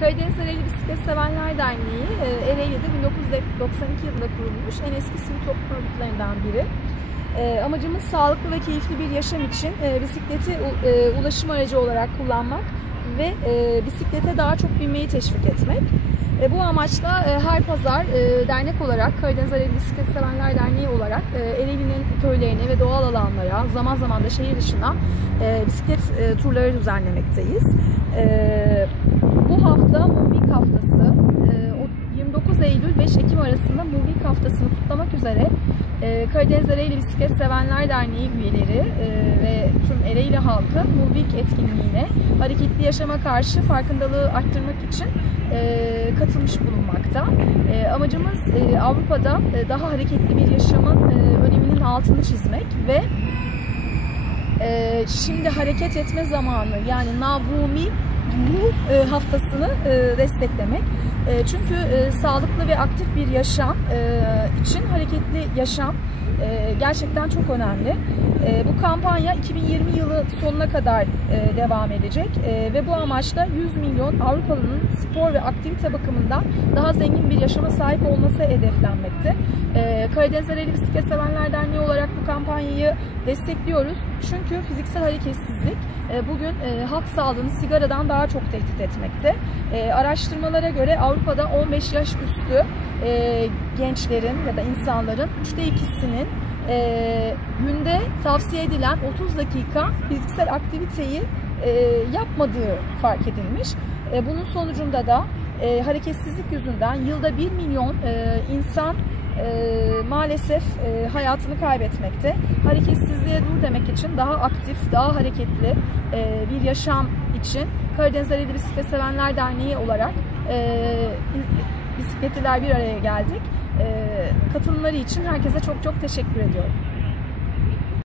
Karadeniz Ereğli Bisiklet Sevenler Derneği e, Ereğli'de 1992 yılında kurulmuş en eski sivil toplum örgütlerinden biri. E, amacımız sağlıklı ve keyifli bir yaşam için e, bisikleti ulaşım aracı olarak kullanmak ve bisiklete daha çok binmeyi teşvik etmek. Bu amaçla her pazar dernek olarak Karadeniz Ereğli Bisiklet Sevenler Derneği olarak Ereğli'nin köylerine ve doğal alanlara zaman zaman da şehir dışına bisiklet turları düzenlemekteyiz. Bu hafta Mubik Haftası. 29 ee, Eylül 5 Ekim arasında Mubik Haftası'nı kutlamak üzere e, Karadeniz Ereğli Bisiklet Sevenler Derneği üyeleri e, ve tüm Ereğli halkı Mubik etkinliğine hareketli yaşama karşı farkındalığı arttırmak için e, katılmış bulunmakta. Amacımız Avrupa'da daha hareketli bir yaşamın öneminin altını çizmek ve şimdi hareket etme zamanı yani Nabumi bu e, haftasını e, desteklemek. E, çünkü sağlıklı ve aktif bir yaşam için hareketli yaşam gerçekten çok önemli. Ee, bu kampanya 2020 yılı sonuna kadar e, devam edecek ee, ve bu amaçla 100 milyon Avrupalı'nın spor ve aktivite bakımından daha zengin bir yaşama sahip olması hedeflenmekte. Ee, Karadeniz Ereli Bisiklet Sevenler Derneği olarak bu kampanyayı destekliyoruz. Çünkü fiziksel hareketsizlik e, bugün e, halk sağlığını sigaradan daha çok tehdit etmekte. Araştırmalara göre Avrupa'da 15 yaş üstü gençlerin ya da insanların 3'te 2'sinin e, günde tavsiye edilen 30 dakika fiziksel aktiviteyi e, yapmadığı fark edilmiş. E, bunun sonucunda da e, hareketsizlik yüzünden yılda 1 milyon e, insan e, maalesef e, hayatını kaybetmekte. Hareketsizliğe dur demek için daha aktif, daha hareketli e, bir yaşam için Karadeniz Aleli Bisiklet Sevenler Derneği olarak e, bisikletliler bir araya geldik. E, katılımları için herkese çok çok teşekkür ediyorum.